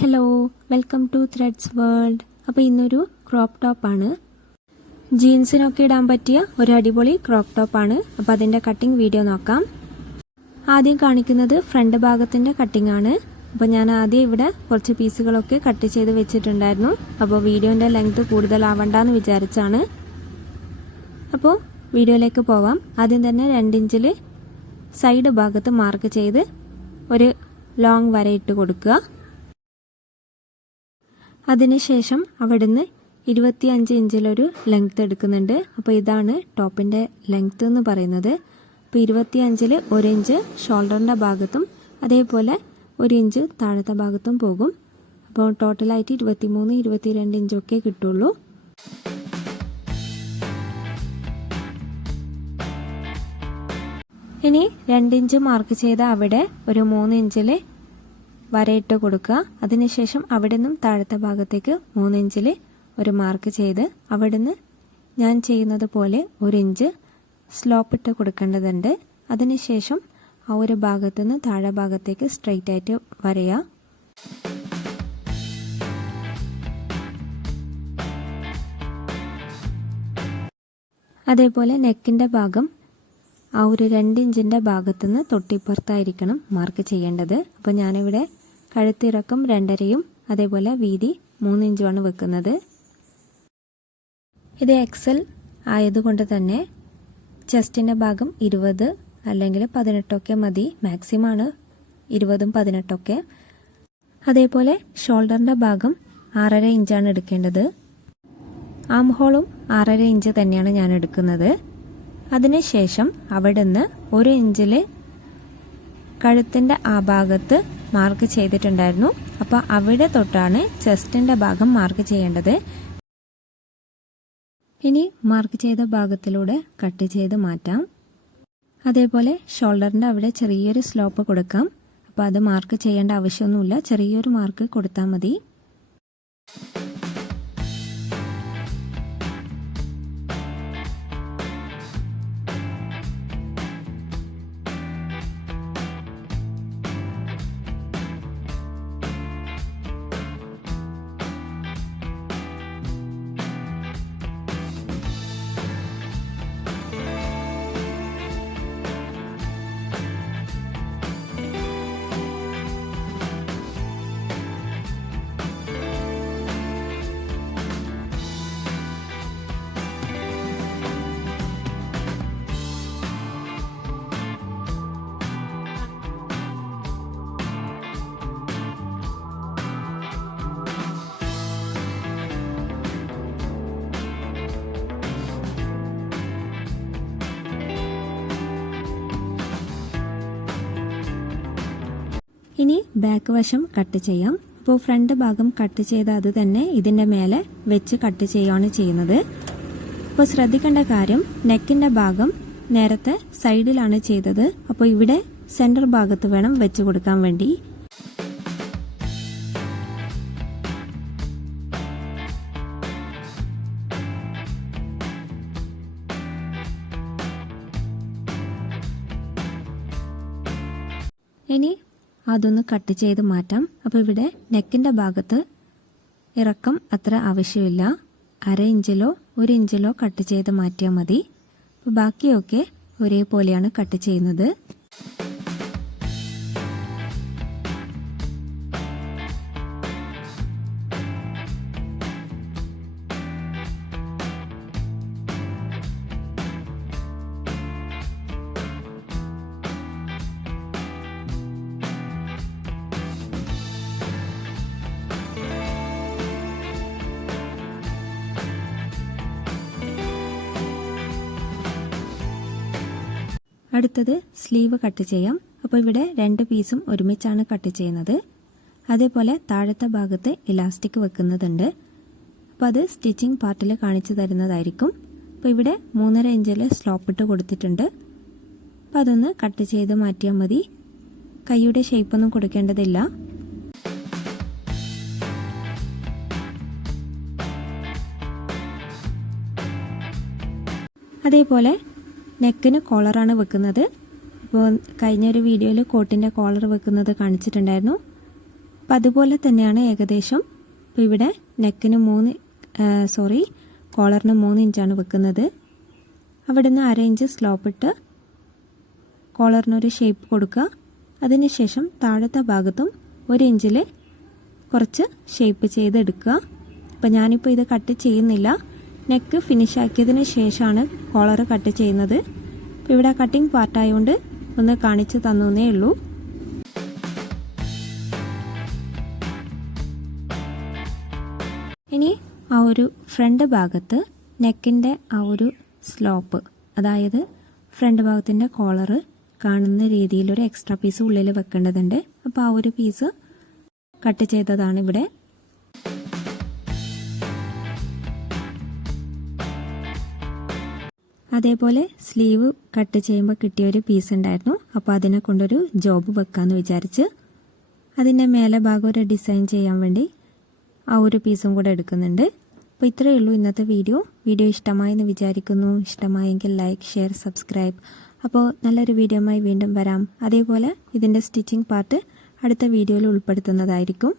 Hello welcome to threads world അപ്പോൾ ഇന്നൊരു crop ടോപ്പാണ് ജീൻസിനൊക്കെ ഇടാൻ പറ്റിയ ഒരു അടിപൊളി ക്രോപ്പ് ടോപ്പാണ് അപ്പോൾ അതിന്റെ കട്ടിംഗ് വീഡിയോ നോക്കാം. ആദ്യം കാണിക്കുന്നത് ഫ്രണ്ട് ഭാഗത്തിന്റെ കട്ടിംഗ് ആണ്. അപ്പോൾ ഞാൻ ആദ്യം ഇവിടെ കുറച്ച് പീസുകളൊക്കെ കട്ട് ചെയ്ത് വെച്ചിട്ടുണ്ടായിരുന്നു. അപ്പോൾ വീഡിയോന്റെ ലെങ്ത് കൂടുതലാവണ്ടെന്ന് വിചാരിച്ചാണ്. അപ്പോൾ വീഡിയോയിലേക്ക് പോവാം. ആദ്യം തന്നെ രണ്ടിഞ്ചിൽ സൈഡ് ഭാഗത്ത് മാർക്ക് ചെയ്ത് ഒരു ലോങ് വര ഇട്ട് കൊടുക്കുക. അതിനുശേഷം അവിടുന്ന് ഇരുപത്തിയഞ്ച് ഇഞ്ചിലൊരു ലെങ്ത് എടുക്കുന്നുണ്ട്. അപ്പോൾ ഇതാണ് ടോപ്പിന്റെ ലെങ്ത് എന്ന് പറയുന്നത്. അപ്പോൾ ഇരുപത്തിയഞ്ചിൽ ഒരു ഇഞ്ച് ഷോൾഡറിന്റെ ഭാഗത്തും അതേപോലെ ഒരു ഇഞ്ച് താഴത്തെ ഭാഗത്തും പോകും. അപ്പോൾ ടോട്ടലായിട്ട് ഇരുപത്തിമൂന്ന് ഇരുപത്തിരണ്ട് ഇഞ്ചൊക്കെ കിട്ടുള്ളൂ. ഇനി രണ്ടിഞ്ച് മാർക്ക് ചെയ്ത അവിടെ ഒരു മൂന്ന് ഇഞ്ചിൽ വരയിട്ട് കൊടുക്കുക. അതിനുശേഷം അവിടെ നിന്നും താഴത്തെ ഭാഗത്തേക്ക് മൂന്നിഞ്ചിൽ ഒരു മാർക്ക് ചെയ്ത് അവിടുന്ന് ഞാൻ ചെയ്യുന്നത് പോലെ ഒരു ഇഞ്ച് സ്ലോപ്പ് ഇട്ട് കൊടുക്കേണ്ടതുണ്ട്. അതിനുശേഷം ആ ഒരു ഭാഗത്തു നിന്ന് താഴെ ഭാഗത്തേക്ക് സ്ട്രെയിറ്റ് ആയിട്ട് വരയുക അതേപോലെ നെക്കിന്റെ ഭാഗം ആ ഒരു രണ്ട് ഇഞ്ചിന്റെ ഭാഗത്തുനിന്ന് തൊട്ടിപ്പുറത്തായിരിക്കണം മാർക്ക് ചെയ്യേണ്ടത്. അപ്പോൾ ഞാനിവിടെ കഴുത്തിറക്കം രണ്ടരയും അതേപോലെ വീതി മൂന്നിഞ്ചുമാണ് വെക്കുന്നത്. ഇത് എക്സൽ ആയതുകൊണ്ട് തന്നെ ചെസ്റ്റിന്റെ ഭാഗം ഇരുപത് അല്ലെങ്കിൽ പതിനെട്ടൊക്കെ മതി. മാക്സിമാണ് ഇരുപതും പതിനെട്ടൊക്കെ. അതേപോലെ ഷോൾഡറിന്റെ ഭാഗം ആറര ഇഞ്ചാണ് എടുക്കേണ്ടത്. ആം ഹോളും ആറര ഇഞ്ച് തന്നെയാണ് ഞാൻ എടുക്കുന്നത്. അതിനുശേഷം അവിടെ നിന്ന് ഒരു ഇഞ്ചിൽ കഴുത്തിന്റെ ആ ഭാഗത്ത് മാർക്ക് ചെയ്തിട്ടുണ്ടായിരുന്നു. അപ്പോൾ അവിടെ തൊട്ടാണ് ചെസ്റ്റിന്റെ ഭാഗം മാർക്ക് ചെയ്യേണ്ടത്. ഇനി മാർക്ക് ചെയ്ത ഭാഗത്തിലൂടെ കട്ട് ചെയ്ത് മാറ്റാം. അതേപോലെ ഷോൾഡറിന്റെ അവിടെ ചെറിയൊരു സ്ലോപ്പ് കൊടുക്കാം. അപ്പോൾ അത് മാർക്ക് ചെയ്യേണ്ട ആവശ്യമൊന്നുമില്ല. ചെറിയൊരു മാർക്ക് കൊടുത്താൽ മതി. ഇനി ബാക്ക് വശം കട്ട് ചെയ്യാം. അപ്പോൾ ഫ്രണ്ട് ഭാഗം കട്ട് ചെയ്ത അത് തന്നെ ഇതിന്റെ മേലെ വെച്ച് കട്ട് ചെയ്യുകയാണ് ചെയ്യുന്നത്. അപ്പോൾ ശ്രദ്ധിക്കേണ്ട കാര്യം നെക്കിന്റെ ഭാഗം നേരത്തെ സൈഡിലാണ് ചെയ്തത്. അപ്പോൾ ഇവിടെ സെന്റർ ഭാഗത്ത് വേണം വെച്ച് കൊടുക്കാൻ വേണ്ടി. ഇനി അതൊന്ന് കട്ട് ചെയ്ത് മാറ്റാം. അപ്പോൾ ഇവിടെ നെക്കിന്റെ ഭാഗത്ത് ഇറക്കം അത്ര ആവശ്യമില്ല. അര ഇഞ്ചിലോ ഒരു ഇഞ്ചിലോ കട്ട് ചെയ്ത് മാറ്റിയാൽ മതി. ബാക്കിയൊക്കെ ഒരേപോലെയാണ് കട്ട് ചെയ്യുന്നത്. അടുത്തത് സ്ലീവ് കട്ട് ചെയ്യാം. അപ്പോൾ ഇവിടെ രണ്ട് പീസും ഒരുമിച്ചാണ് കട്ട് ചെയ്യുന്നത്. അതേപോലെ താഴത്തെ ഭാഗത്ത് ഇലാസ്റ്റിക് വെക്കുന്നതുണ്ട്. അപ്പോൾ അത് സ്റ്റിച്ചിങ് പാർട്ടിൽ കാണിച്ചു തരുന്നതായിരിക്കും. അപ്പോൾ ഇവിടെ മൂന്നര ഇഞ്ചിൽ സ്ലോപ്പ് ഇട്ട് കൊടുത്തിട്ടുണ്ട്. അപ്പോൾ അതൊന്ന് കട്ട് ചെയ്ത് മാറ്റിയാൽ മതി. കൈയുടെ ഷേപ്പൊന്നും കൊടുക്കേണ്ടതില്ല. അതേപോലെ നെക്കിന് കോളറാണ് വെക്കുന്നത്. ഇപ്പോൾ കഴിഞ്ഞ ഒരു വീഡിയോയിൽ കോട്ടിന്റെ കോളർ വെക്കുന്നത് കാണിച്ചിട്ടുണ്ടായിരുന്നു. അപ്പം അതുപോലെ തന്നെയാണ് ഏകദേശം. ഇപ്പോൾ ഇവിടെ നെക്കിന് മൂന്ന് സോറി കോളറിന് മൂന്ന് ഇഞ്ചാണ് വെക്കുന്നത്. അവിടെ നിന്ന് അര ഇഞ്ച് സ്ലോപ്പ് ഇട്ട് കോളറിനൊരു ഷേപ്പ് കൊടുക്കുക. അതിനുശേഷം താഴത്തെ ഭാഗത്തും ഒരു ഇഞ്ചിൽ കുറച്ച് ഷേപ്പ് ചെയ്തെടുക്കുക. അപ്പോൾ ഞാനിപ്പോൾ ഇത് കട്ട് ചെയ്യുന്നില്ല. നെക്ക് ഫിനിഷ് ആക്കിയതിന് ശേഷമാണ് കോളർ കട്ട് ചെയ്യുന്നത്. അപ്പോൾ ഇവിടെ കട്ടിങ് പാർട്ടായതുകൊണ്ട് ഒന്ന് കാണിച്ചു തന്നേ ഉള്ളൂ. ഇനി ആ ഒരു ഫ്രണ്ട് ഭാഗത്ത് നെക്കിന്റെ ആ ഒരു സ്ലോപ്പ് അതായത് ഫ്രണ്ട് ഭാഗത്തിന്റെ കോളറ് കാണുന്ന രീതിയിൽ ഒരു എക്സ്ട്രാ പീസ് ഉള്ളിൽ വെക്കേണ്ടതുണ്ട്. അപ്പോൾ ആ ഒരു പീസ് കട്ട് ചെയ്തതാണ് ഇവിടെ അതേപോലെ സ്ലീവ് കട്ട് ചെയ്യുമ്പോൾ കിട്ടിയ ഒരു പീസ് ഉണ്ടായിരുന്നു. അപ്പോൾ അതിനെ കൊണ്ടൊരു ജോബ് വെക്കാമെന്ന് വിചാരിച്ച് അതിന്റെ മേലെ ഭാഗം ഒരു ഡിസൈൻ ചെയ്യാൻ വേണ്ടി ആ ഒരു പീസും കൂടെ എടുക്കുന്നുണ്ട്. അപ്പോൾ ഇത്രയേ ഉള്ളൂ ഇന്നത്തെ വീഡിയോ വീഡിയോ ഇഷ്ടമായെന്ന് വിചാരിക്കുന്നു. ഇഷ്ടമായെങ്കിൽ ലൈക്ക് ഷെയർ സബ്സ്ക്രൈബ് അപ്പോൾ നല്ലൊരു വീഡിയോ വീണ്ടും വരാം. അതേപോലെ ഇതിന്റെ സ്റ്റിച്ചിങ് പാർട്ട് അടുത്ത വീഡിയോയിൽ ഉൾപ്പെടുത്തുന്നതായിരിക്കും.